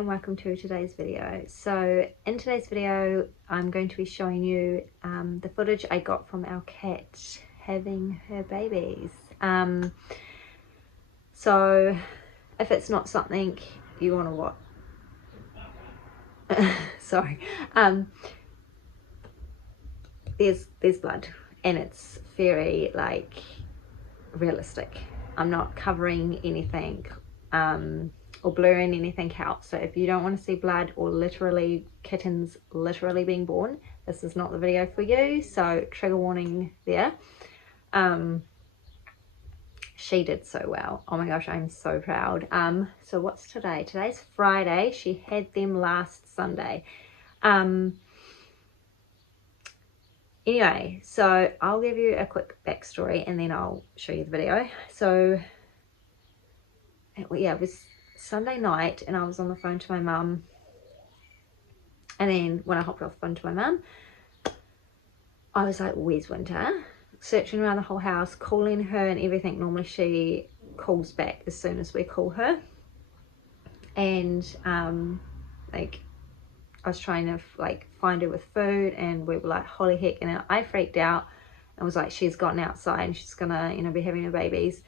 and welcome to today's video. So in today's video I'm going to be showing you the footage I got from our cat having her babies. So if it's not something you want to watch, sorry, there's blood and it's very like realistic. I'm not covering anything or blurring anything out, so if you don't want to see blood or literally kittens literally being born, this is not the video for you. So trigger warning there. She did so well. Oh my gosh, I'm so proud. So what's today? Today's Friday. She had them last Sunday. Anyway, so I'll give you a quick backstory and then I'll show you the video. So yeah, it was Sunday night and I was on the phone to my mum, and then when I hopped off the phone to my mum, I was like, where's Winter? Searching around the whole house, calling her and everything. Normally she calls back as soon as we call her, and like I was trying to like find her with food, and we were like, holy heck. And then I freaked out and was like, she's gotten outside and she's gonna, you know, be having her babies.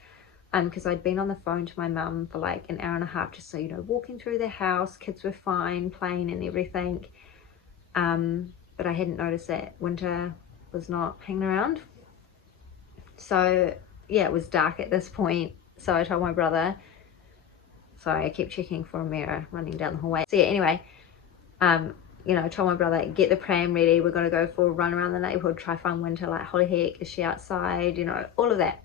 Because I'd been on the phone to my mum for like an hour and a half, just so, you know, walking through the house, kids were fine, playing and everything. But I hadn't noticed that Winter was not hanging around. So yeah, it was dark at this point. So I told my brother, sorry, I keep checking for a mirror running down the hallway. So yeah, anyway, you know, I told my brother, get the pram ready, we're gonna go for a run around the neighborhood, try find Winter, like, holy heck, is she outside, you know, all of that.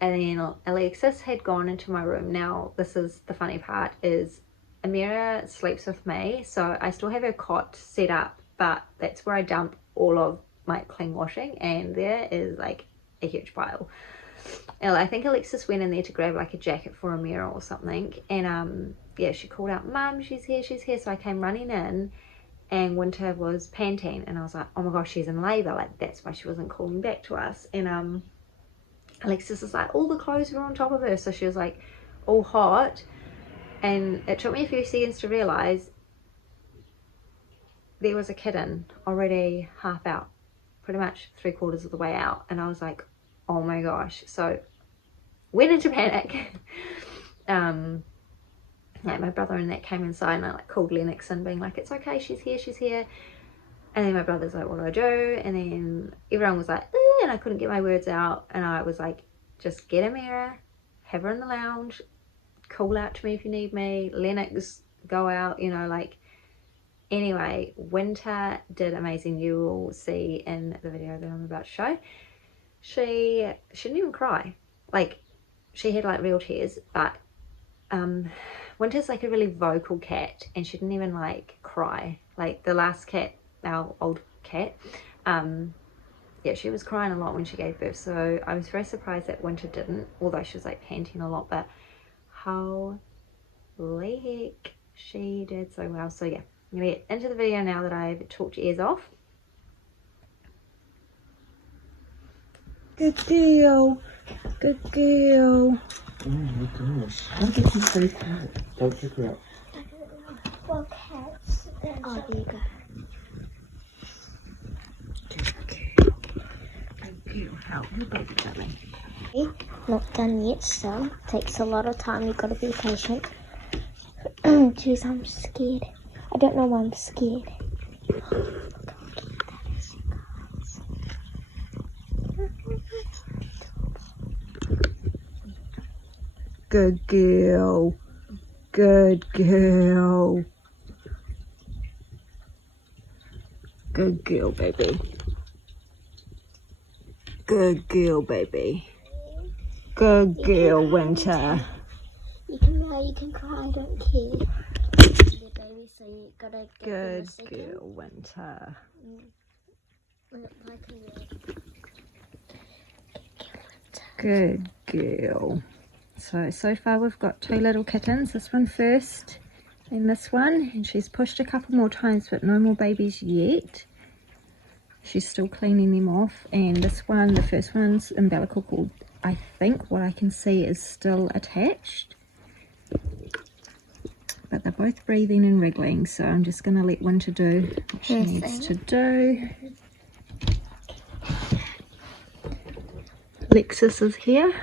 And then Alexis had gone into my room. Now this is the funny part, is Amira sleeps with me, so I still have her cot set up, but that's where I dump all of my clean washing, and there is like a huge pile. And I think Alexis went in there to grab like a jacket for Amira or something, and yeah, she called out, Mum, she's here, she's here. So I came running in and Winter was panting, and I was like, oh my gosh, she's in labor. Like, that's why she wasn't calling back to us. And Alexis is like, all the clothes were on top of her, so she was like all hot. And it took me a few seconds to realize there was a kitten already half out, pretty much 3/4 of the way out. And I was like, oh my gosh. So went into panic. Yeah, my brother and that came inside, and I like called Lennox in, being like, it's okay, she's here, she's here. And then my brother's like, what do I do? And then everyone was like, eh, and I couldn't get my words out. And I was like, just get a mirror, have her in the lounge, call out to me if you need me. Lennox, go out, you know, like. Anyway, Winter did amazing. You will see in the video that I'm about to show. She didn't even cry. Like, she had like real tears, but Winter's like a really vocal cat, and she didn't even like cry. Like the last cat, our old cat, yeah, she was crying a lot when she gave birth. So I was very surprised that Winter didn't, although she was like panting a lot. But holy heck, she did so well. So yeah, I'm gonna get into the video now that I've talked your ears off. Good girl, good girl. Oh my gosh, how did you say cat? Don't check her out. Well, cats. Oh, there you go. Help your baby, darling. Not done yet, so takes a lot of time. You've got to be patient. Jeez, I'm scared. I don't know why I'm scared. Good girl. Good girl. Good girl, baby. Good girl, baby. Good girl, Winter. You can lie, you can cry, I don't care. Your baby, so you gotta get Good girl, Winter. Good girl. So far we've got 2 little kittens. This one first and this one. And she's pushed a couple more times, but no more babies yet. She's still cleaning them off. And this one, the first one's umbilical cord, I think what I can see is still attached. but they're both breathing and wriggling, so I'm just going to let Winter do what she Her needs to thing. do. Lexus is here.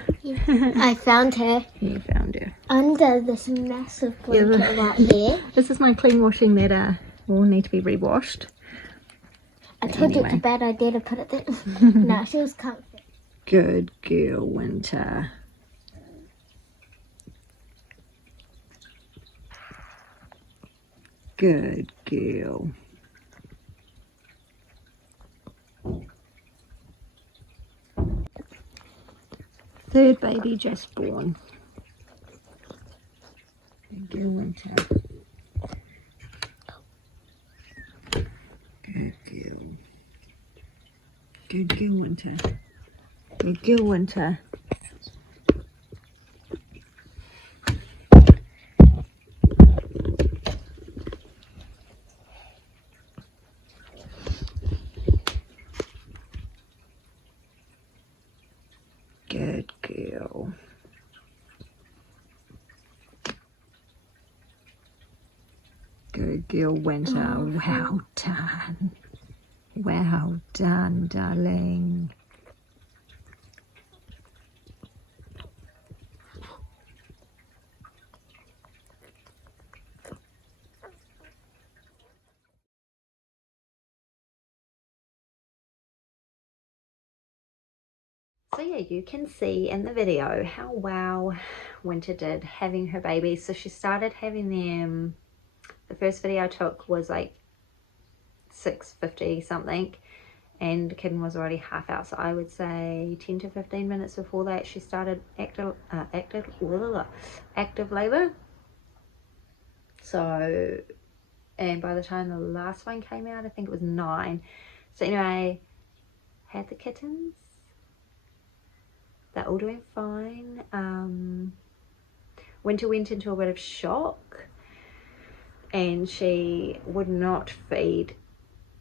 I found her You found her. under this massive Yeah, blanket right there. This is my clean washing that will need to be rebwashed. I told you it's a Anyway. bad idea to put it there. No, she was comfy. Good girl, Winter. Good girl. Third baby just born. Good girl, Winter. Good girl. Good girl, Winter. Good girl, Winter. Good girl. Good girl, Winter. Well done. Well done, darling. So yeah, you can see in the video how well Winter did having her babies. So she started having them, the first video I took was like 6:50 something, and the kitten was already half out. So I would say 10 to 15 minutes before that she started active labor. So, and by the time the last one came out, I think it was 9. So anyway, had the kittens. They're all doing fine. Winter went into a bit of shock, and she would not feed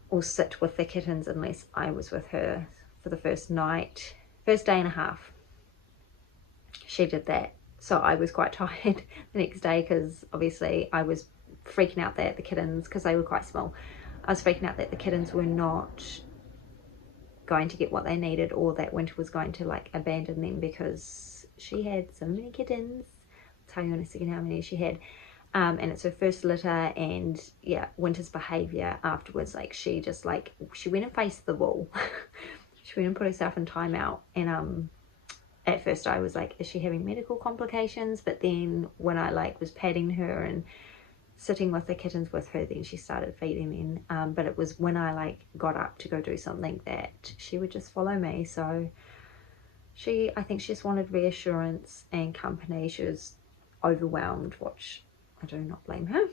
or sit with the kittens unless I was with her for the first day and a half. She did that. So I was quite tired the next day, because obviously I was freaking out that the kittens, because they were quite small, I was freaking out that the kittens were not going to get what they needed, or that Winter was going to like abandon them, because she had so many kittens. I'll tell you in a second how many she had. And it's her first litter, and yeah, Winter's behavior afterwards, like she went and faced the wall. She went and put herself in timeout, and at first I was like, is she having medical complications? But then when I like was patting her and sitting with the kittens with her, then she started feeding them. But it was when I like got up to go do something that she would just follow me. So I think she just wanted reassurance and company. She was overwhelmed, which I do not blame her.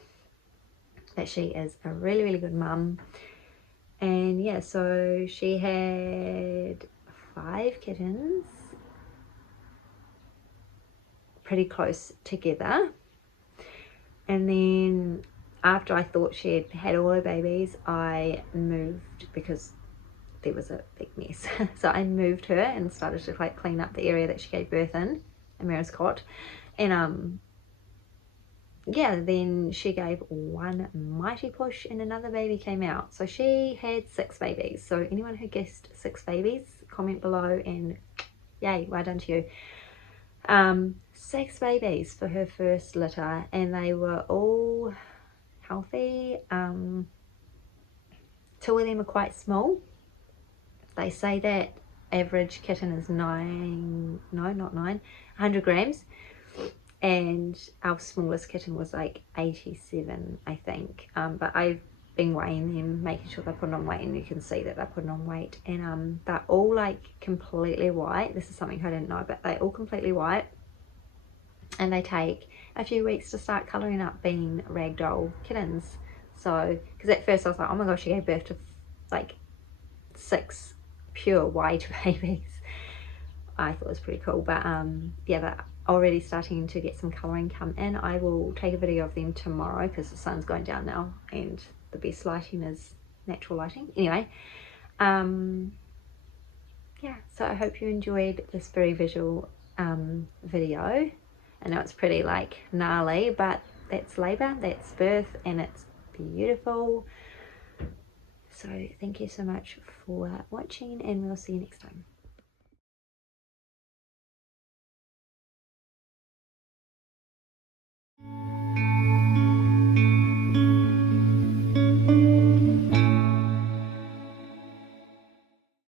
But she is a really, really good mum. And yeah, so she had 5 kittens, pretty close together. And then after I thought she had had all her babies, I moved, because there was a big mess. So I moved her and started to like clean up the area that she gave birth in Amira's cot. And yeah, then she gave one mighty push and another baby came out. So she had 6 babies. So anyone who guessed 6 babies, comment below, and yay, well done to you. 6 babies for her first litter, and they were all healthy. 2 of them are quite small. They say that average kitten is 100 grams, and our smallest kitten was like 87, I think. But I've been weighing them, making sure they're putting on weight, and you can see that they're putting on weight. And they're all like completely white. This is something I didn't know, but they're all completely white. And they take a few weeks to start colouring up, being ragdoll kittens. So, because at first I was like, oh my gosh, she gave birth to like 6 pure white babies. I thought it was pretty cool. But yeah, they're already starting to get some colouring come in. I will take a video of them tomorrow, because the sun's going down now, and the best lighting is natural lighting. Anyway, yeah, so I hope you enjoyed this very visual video. I know it's pretty like gnarly, but that's labour, that's birth, and it's beautiful. So thank you so much for watching, and we'll see you next time.